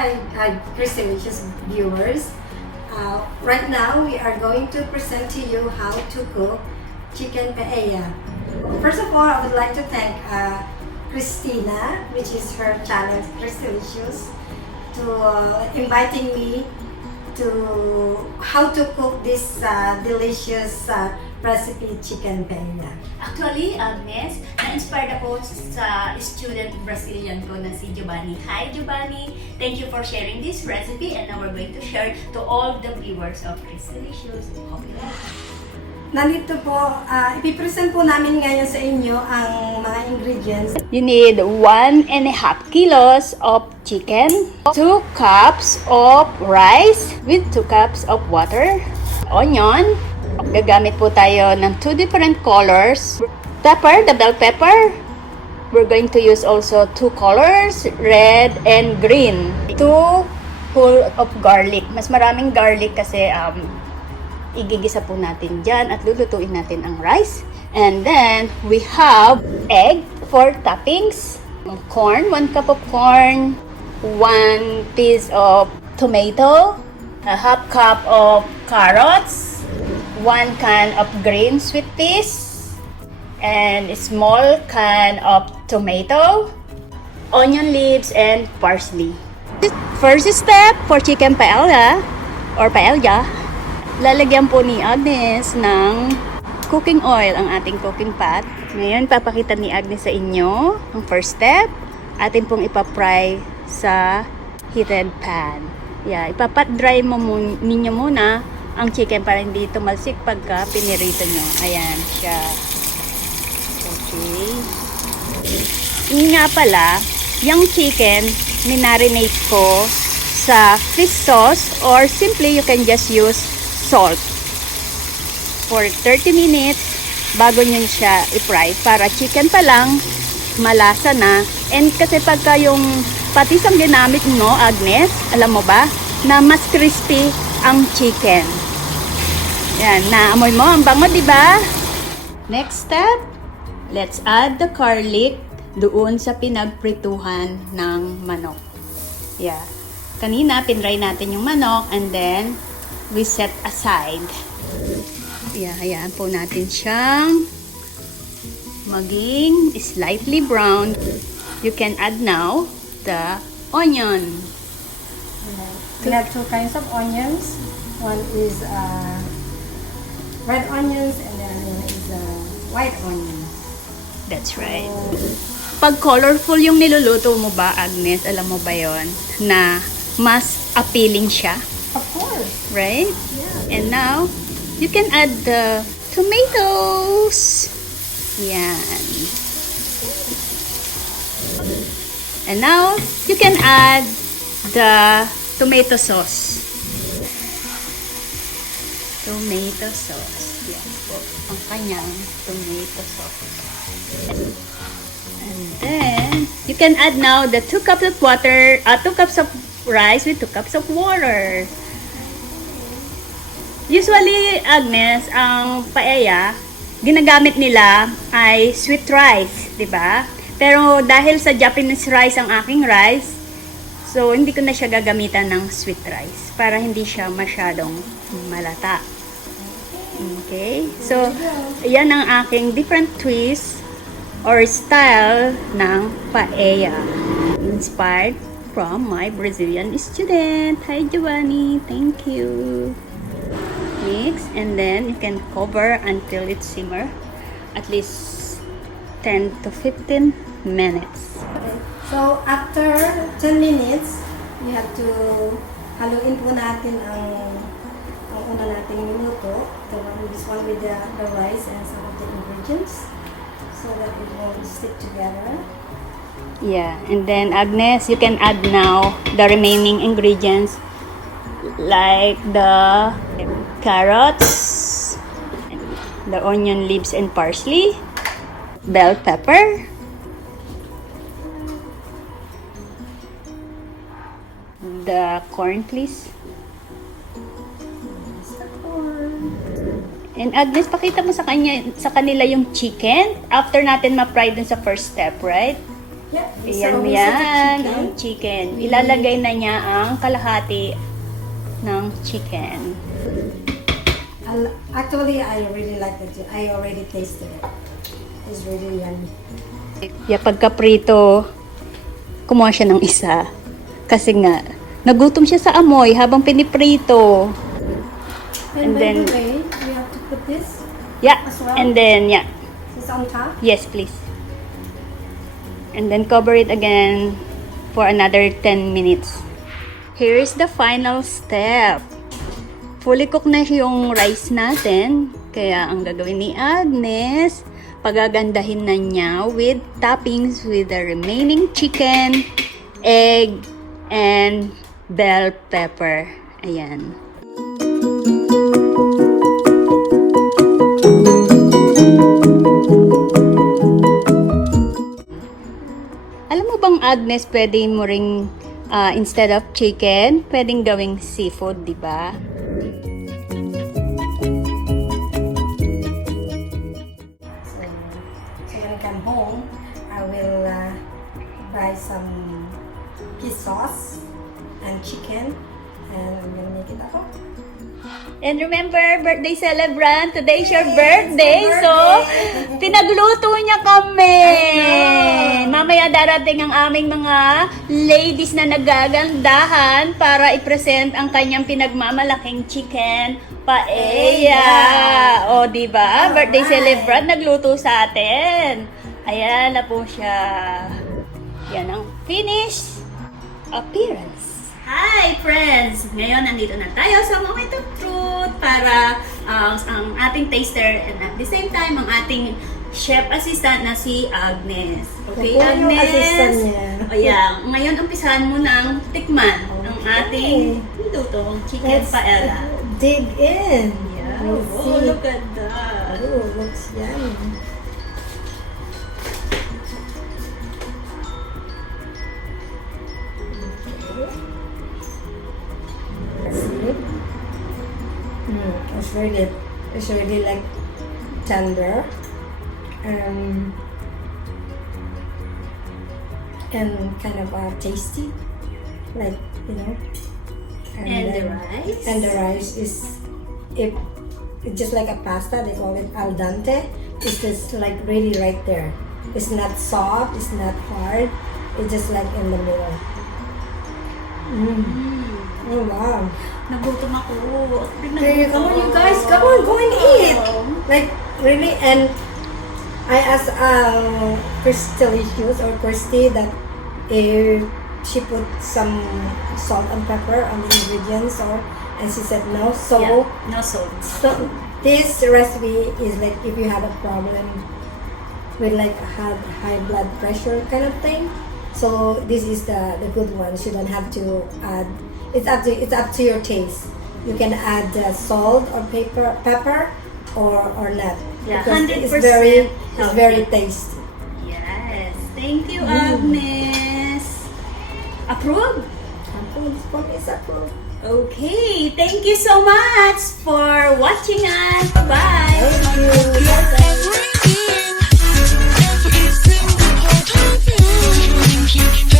Hi, Cristylicious viewers. Right now, we are going to present to you how to cook chicken paella. First of all, I would like to thank Christina, which is her channel, Cristylicious, to inviting me to how to cook this delicious recipe chicken paella. Actually, Agnes, na-inspired ako sa student Brazilian ko na si Giovanni. Hi, Giovanni! Thank you for sharing this recipe and now we're going to share to all the viewers of Cristylicious. Okay. Nandito po, ipipresent po namin ngayon sa inyo ang mga ingredients. You need 1.5 kilos of chicken, 2 cups of rice with 2 cups of water, onion. Gagamit po tayo ng 2 different colors. Pepper, the bell pepper. We're going to use also 2 colors, red and green. 2 full of garlic. Mas maraming garlic kasi igigisa po natin dyan at lulutuin natin ang rice. And then, we have egg for toppings. Corn, 1 cup of corn. 1 piece of tomato. A half cup of carrots. 1 can of green sweet peas, and a small can of tomato, onion leaves, and parsley. First step for chicken paella or paella, lalagyan po ni Agnes ng cooking oil ang ating cooking pot. Ngayon, papakita ni Agnes sa inyo ang first step. Atin pong ipapry sa heated pan. Yeah, ipapat dry mo ninyo muna ang chicken para hindi tumalsik pagka pinirito nyo. Ayan siya. Okay. Yun nga pala, yung chicken, minarinate ko sa fish sauce or simply you can just use salt for 30 minutes bago nyo siya i-fry para chicken pa lang malasa na. And kasi pagka yung patis ang ginamit mo, Agnes, alam mo ba, na mas crispy ang chicken. Yan, naamoy mo, ang bango, di ba? Next step, let's add the garlic doon sa pinagprituhan ng manok. Yeah. Kanina, pinray natin yung manok and then we set aside. Yeah, hayaan po natin siyang maging slightly brown. You can add now the onion. We have 2 kinds of onions. One is red onions and the other one is white onion. That's right. Pag colorful yung niluluto mo ba, Agnes, alam mo ba yon na mas appealing siya? Of course. Right? Yeah. And now, you can add the tomatoes. Yan. And now, you can add the tomato sauce. Tomato sauce. Yan po. Ang kanyang tomato sauce. And then, you can add now the 2 cups of water, 2 cups of rice with 2 cups of water. Usually, Agnes, ang paella, ginagamit nila ay sweet rice, di ba? Pero dahil sa Japanese rice ang aking rice, so hindi ko na siya gagamitan ng sweet rice para hindi siya masyadong malata. Okay? So, yan ang aking different twist or style ng paella. Inspired from my Brazilian student. Hi, Giovanni. Thank you. Mix and then you can cover until it simmer at least 10 to 15 minutes. Okay. So, after 10 minutes, we have to haluin po natin ang una nating minuto. This one with the rice and some of the ingredients so that it won't stick together. Yeah, and then Agnes, you can add now the remaining ingredients like the carrots, the onion leaves and parsley, bell pepper, the corn please. And Agnes, pakita mo sa kanila yung chicken after natin ma-fry dun sa first step, right? Yeah, Ayan yan, ang chicken. Ilalagay na niya ang kalahati ng chicken. Actually, I really like it. I already tasted it. It's really yummy. Pagka prito, kumuha siya ng isa. Kasi nga, nagutom siya sa amoy habang piniprito. And by then, the way, we have to put this yeah, as well. and then, yeah. It's on top. Yes, please. And then cover it again for another 10 minutes. Here's the final step. Fully cooked na yung rice natin. Kaya ang gagawin ni Agnes, pagagandahin na niya with toppings with the remaining chicken, egg, and bell pepper. Ayan. Alam mo bang, Agnes, pwede mo ring instead of chicken, pwedeng gawing seafood, di ba? So when I come home, I will buy some fish sauce and chicken, and I will make it up. And remember, birthday celebrant, today's your Yes, birthday. my So, birthday. pinagluto niya kami. I know. Mamaya darating ang aming mga ladies na nagagandahan para i-present ang kanyang pinagmamalaking chicken paella. O, diba? Birthday Alright. celebrant, nagluto sa atin. Ayan na po siya. Yan ang finished appearance. Hi friends! Ngayon nandito na tayo sa Moment of Truth para ang ating taster and at the same time ang ating chef assistant na si Agnes. Okay, Ako yung Agnes? assistant niya. O yeah, ngayon umpisahan mo ng tikman ang ating lutong chicken Let's paella. dig in. Yeah. We'll Oh, see. look at that. Oh, looks yummy. It's really like tender, and kind of tasty, like, you know. And the rice? And the rice is, it's just like a pasta. They call it al dente. It's just like really right there. It's not soft. It's not hard. It's just like in the middle. Oh wow. Nagutom ako. Hey, come on, you guys, come on, go and eat. Like, really, and I asked Cristylicious or Christy that if she put some salt and pepper on the ingredients, and she said no. So, Yeah, no salt. so this recipe is like if you have a problem with like high blood pressure kind of thing. So this is the good one. You don't have to add. It's up to your taste. You can add salt or pepper or not. Yeah, Because 100% it's very tasty. Yes. Thank you, Agnes. Approve? This one is approved. Okay. Thank you so much for watching us. Bye. Thank you. Every single time you